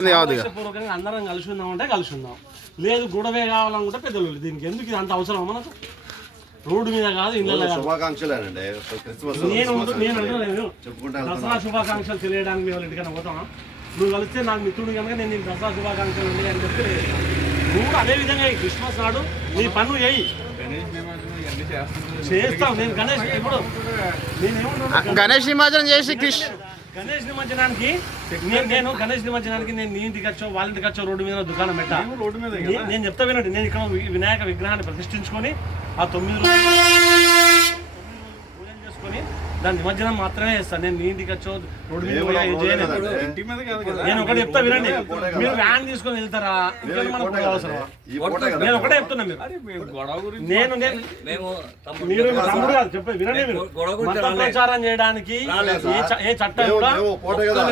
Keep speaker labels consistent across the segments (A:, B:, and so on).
A: అందరం కలిసి ఉందాం అంటే కలిసి ఉందాం లేదు గొడవే కావాలనుకుంటే పెద్దలు దీనికి ఎందుకు ఇది అంత అవసరం మనకు? రోడ్డు మీద కాదు ఇళ్ళ
B: శుభాకాంక్షలేనండి.
A: నేను దసరా శుభాకాంక్షలు తెలియడానికి మేము ఇంటికైనా పోతామా? నువ్వు కలిస్తే నాకు మిత్రుడు కనుక నేను నీకు దసరా శుభాకాంక్షలు ఉంది అని చెప్పి నువ్వు కూడా అదే విధంగా ఈ క్రిస్మస్ నాడు నీ పన్ను చేయి. చేస్తాం. నేను గణేష్ ఇప్పుడు నేను
C: గణేష్ నిమజ్జనం చేసి
A: గణేష్ నిమజ్జనానికి నేను నేను గణేష్ నిమజ్జనానికి నేను నీ ఇంటికి వచ్చో వాళ్ళ ఇంటికి వచ్చో రోడ్డు మీద దుకాణం పెట్టా. నే- నేను చెప్తా వినండి నేను ఇక్కడ వినాయక విగ్రహాన్ని ప్రతిష్ఠించుకొని ఆ తొమ్మిది రోజులు దాని నిమజ్జనం మాత్రమే చేస్తాను నేను నీ ఇంటికి వచ్చో రోడ్డు మీద పోయి ఏం చేయను. నేను. ఒకటి చెప్తా వినండి. మీరు వ్యాన్ తీసుకొని వెళ్తారా? మనకు కూడా
B: ఈ కదా
A: నేను ఒకటే చెప్తున్నా మీరు. నేను నేను
D: మేము తమ్ముడు
A: మీరు తమ్ముడు కాదు చెప్పండి వినండి మీరు.
D: గొడవ గురించి
A: మత ప్రచారం చేయడానికి ఏ చ- ఏ చట్టం కూడా
B: మేము పూట కదా.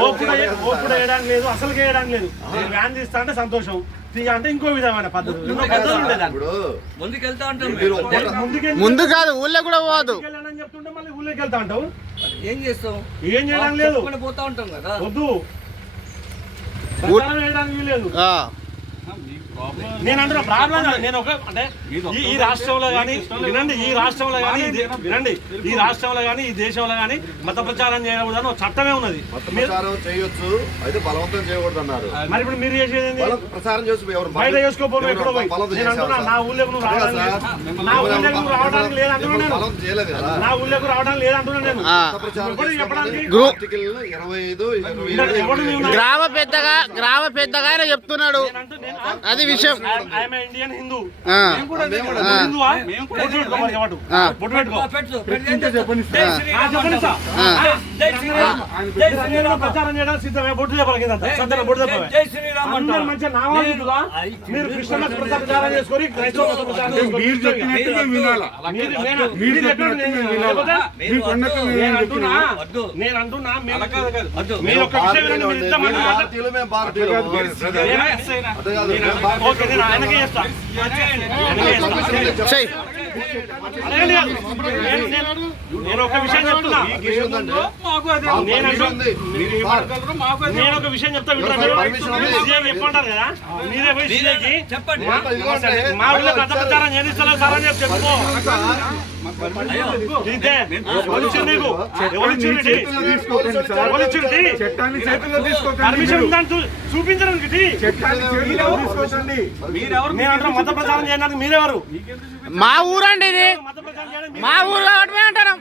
A: ఓపుడు ఓపుడు వేయడానికి లేదు అసలు వేయడానికి లేదు. నేను వ్యాన్ తీస్తా అంటే సంతోషం. తీయ అంటే ఇంకో విధమైన పద్ధతి. ఇంకో పద్ధతి ఉండేది దానికి.
B: ఇప్పుడు.
D: ముందుకెళ్తా ఉంటాం
B: మీరు
D: మేము.
B: పూట
A: ముందుకెళ్ళి
C: ముందు కాదు ఊళ్ళో కూడా పోవద్దు
A: వెళ్ళానని చెప్తుంటే మళ్ళీ ఊళ్ళోకి వెళ్తా అంటావు?
D: ఏం చేస్తాం
A: ఏం చేయడానికి లేదు.
D: పోతా ఉంటాం కదా.
A: వద్దు. ప్రచారం చేయడానికి లేదు
C: ఆ.
A: నేను అంటున్న ప్రాబ్లం కాదు. నేను ఒక అంటే ఈ- రాష్ట్రంలో కానీ వినండి ఈ రాష్ట్రంలో కానీ వినండి. ఈ రాష్ట్రంలో కానీ ఈ దేశంలో కానీ మత ప్రచారం చేయకూడదని ఒక చట్టమే ఉన్నది.
B: చేయొచ్చు అయితే బలవంతం చేయకూడదు అన్నారు
A: మరి ఇప్పుడు మీరు చేసేది
B: ప్రచారం
A: బయట చేసుకోపోవడం ఎక్కడో నేను అంటున్నా నా. ఊళ్ళోకి నువ్వు రావడానికి. నా ఊళ్ళోకి నువ్వు రావడానికి నేను. నా ఊళ్ళోకి రావడానికి లేదు అంటున్నా నేను.
C: గ్రామ పెద్దగా గ్రామ పెద్దగా చెప్తున్నాడు.
A: అంటూ నేను
C: అది విషయం
A: ఐఎమ్ ఇండియన్ హిందూ
C: ఆ.
A: నేను కూడా హిందువా బొట్టు పెట్టుకో మరి. బొట్టు పెట్టుకో చెప్పండి ప్రచారం చేయడానికి సిద్ధమే బొట్టు చెప్పాలి కింద బొట్టు
D: జై శ్రీరామ్
A: అందరు కృష్ణ ప్రచారం చేసుకొని క్రైస్తవ మత ప్రచారం చేసుకొని
E: మీరు చెప్పినట్టు మేము వినాలా
A: మీరు నేను- మీరు చెప్పినట్టు నేను అంటున్నా. నేను అంటున్నా. మీరు ఒక విషయం మీరు
B: మేము భారతీయులు
A: నేను- ఒక విషయం చెప్తున్నా. నేను ఒక విషయం చెప్తా చెప్పంటారు కదా మీరే పోయి
D: చెప్పండి
A: మా- ఊళ్ళో పెద్ద ప్రచారం చేయిస్తలేదు సార్ అని చెప్పి చెప్పుకో
E: చట్టాన్ని చేతుల్లో తీసుకోకండి
A: చూపించడానికి మత ప్రచారం చేయడానికి మీరెవరు
C: మా ఊరండి ఇది. మా ఊరు కాబట్టి అంటాను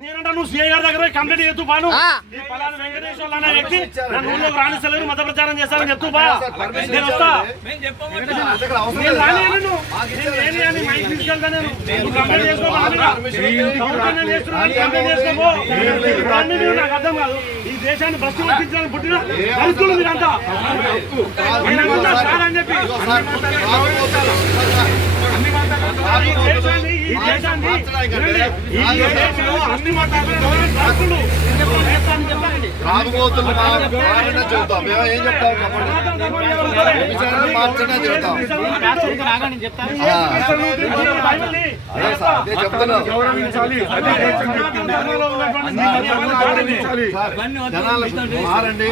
A: నేనంటా నువ్వు సీఐ గారి దగ్గర కంప్లైంట్ చేస్తూ. ఈ పలానా వెంకటేశ్వర్లు అనే వ్యక్తి నన్ను ఊళ్ళోకి రాణిస్తలేరు మత ప్రచారం చేస్తారని చెప్తూ బా. నేను వస్తా. నేను
B: లేదా?
A: రాని నేను. ఏని అని మైక్ తీసుకెళ్తా నేను. నువ్వు కంప్లైంట్ చేసుకో కంప్లైంట్ మీరు నాకు అర్థం కాదు. ఈ దేశాన్ని భ్రష్టు పట్టించడానికి పుట్టిన దళితులు మీరంతా. అని చెప్పి
B: ఇదిగో సార్,
A: ఈ దేశాన్ని ఈ దేశాన్ని వినండి, ఈ దేశంలో అన్ని మతాలు దళితులు
B: రాబోతులు మారనే చెబుతాం. మేము ఏం చెప్తాం మార్చనే చెబుతాం. అదే సార్ అదే చెప్తున్నాం మారండి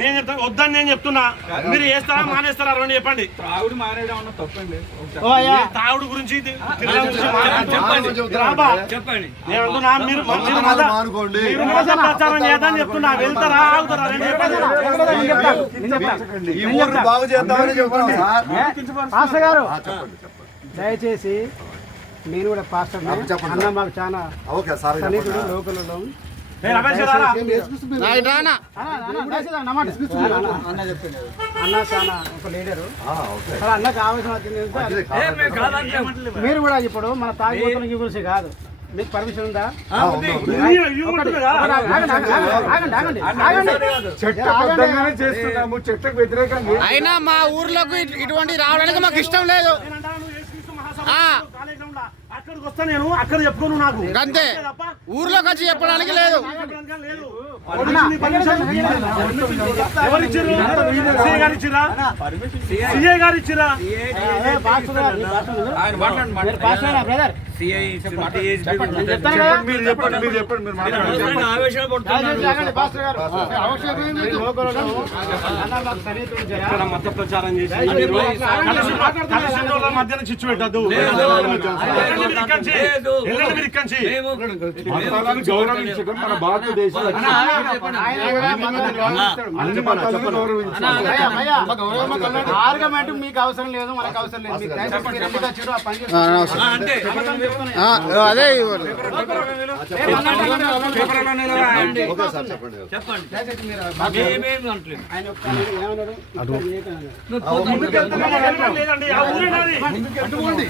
A: నేను వద్దని నేను చెప్తున్నా. మీరు చేస్తారా మానేస్తారా రెండు చెప్పండి.
E: తాగుడు మానేయడం తప్పండి.
A: తాగుడు గురించి.
D: చెప్పండి.
A: నేను అంటున్నా మీరు
B: మానుకోండి.
A: ప్రచారం చేద్దాం చెప్తున్నా. వెళ్తారా ఆగుతారా? రెండు చెప్పండి.
B: ఈ ఊరు బాగు చేద్దామని చెప్తున్నాం. సార్.
F: పాస్టర్ గారు.
B: ఆ, చెప్పండి చెప్పండి.
F: దయచేసి నేను కూడా పాస్టర్ అన్న. మాకు చాలా
B: ఓకే సార్
F: సన్నిహితుడు
B: చెప్పండి.
F: లోకల్లో. అన్న చాలా ఒక లీడరు. మీరు కూడా ఇప్పుడు మన తాగిపోతున్న గురించి కాదు. మీకు పర్మిషన్ ఉందా?
C: అయినా మా ఊర్లోకి ఇటు- ఇటువంటి రావడానికి మాకు ఇష్టం లేదు.
A: నేను అంటాను, నువ్వు యేసుక్రీస్తు మహాసభ
C: ఆ.
A: కాలేజీలో ఉండా. అక్కడికి వస్తా నేను అక్కడ చెప్పుకోను నాకు.
C: అంతే
A: అంతే తప్ప
C: ఊర్లోకి వచ్చి చెప్పడానికి లేదు
A: పర్మిషన్? మత ప్రచారం చేసి చిచ్చు పెట్టద్దు.
E: గౌరవించడం మన భారతదేశ. అన్ని మతాలను
F: మీకు అవసరం లేదు. మనకు అవసరం లేదు.
D: అంటే
C: అదే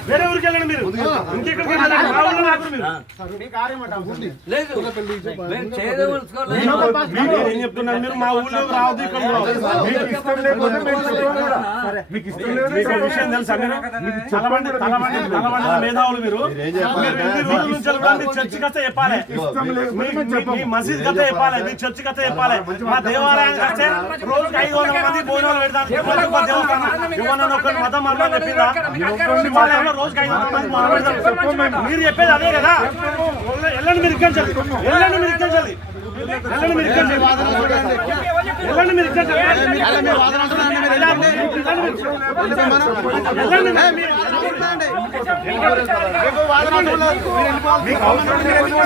A: వేరే ఊరికి వెళ్ళండి మీరు ఏం చెప్తున్నారు మీరు మా ఊళ్ళో రావద్దు ఇక్కడ
E: మీకు ఇష్టం లేదు మీకు ఇష్టం
A: విషయం తెలుసా మీరు తలవండి తలవండి తలవండి మేధావులు మీరు చర్చి కథ చెప్పాలి. మీ- మసీద్ కథ చెప్పాలి? మీ చర్చి కథ చెప్పాలి. మా దేవాలయానికి వస్తే రోజుకి ఐదు వందల మంది భోజనాలు పెడతారు. ఎవరన్నా మతం అర్థం చెప్పిందా శివాలయంలో రోజుకి ఐదు వందల మంది మొదలు పెడతారు. మీరు చెప్పేది అదే కదా? వెళ్ళండి మీరు ఇక్కడ వెళ్ళండి మీరు ఇక్కడ వెళ్ళండి మీరు ఇక్కడ వెళ్ళండి మీరు ఇక్కడ వెళ్ళండి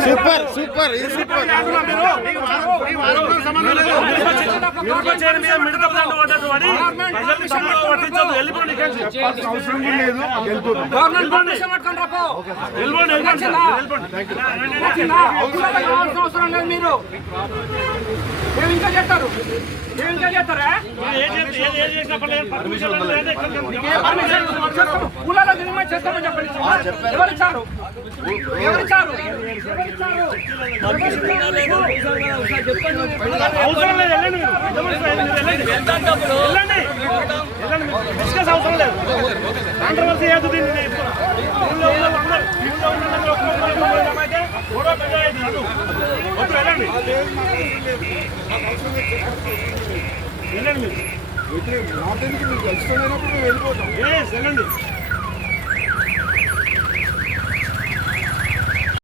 C: సూపర్ సూపర్ ఇది సూపర్.
A: సంబంధం
E: లేదు అవసరం లేదు. వెళ్ళిపోతాం
A: వెళ్ళిపోండి. వెళ్ళిపోండి, వెళ్ళిపోండి సార్. వెళ్ళిపోండి.
G: మీరు. మేము ఇంకా చేస్తారు? మేము ఇంకా చేస్తారా
A: లేదు.
G: ఊళ్ళలో దిగుమతి చేస్తామని చెప్పండి. ఎవరిచ్చారు ఎవరిచ్చారు
A: అవసరం లేదు. మీరు. మీరు. డిస్కస్ అవసరం లేదు కాంట్రవర్సీ చేయొద్దు దీన్ని. ఊళ్ళో ఉన్న ఊళ్ళో పెద్ద. వద్దు, వెళ్ళండి వెళ్ళండి మీరు
E: ఇష్టమైనప్పుడు మేము వెళ్ళిపోతాం
A: వెళ్ళండి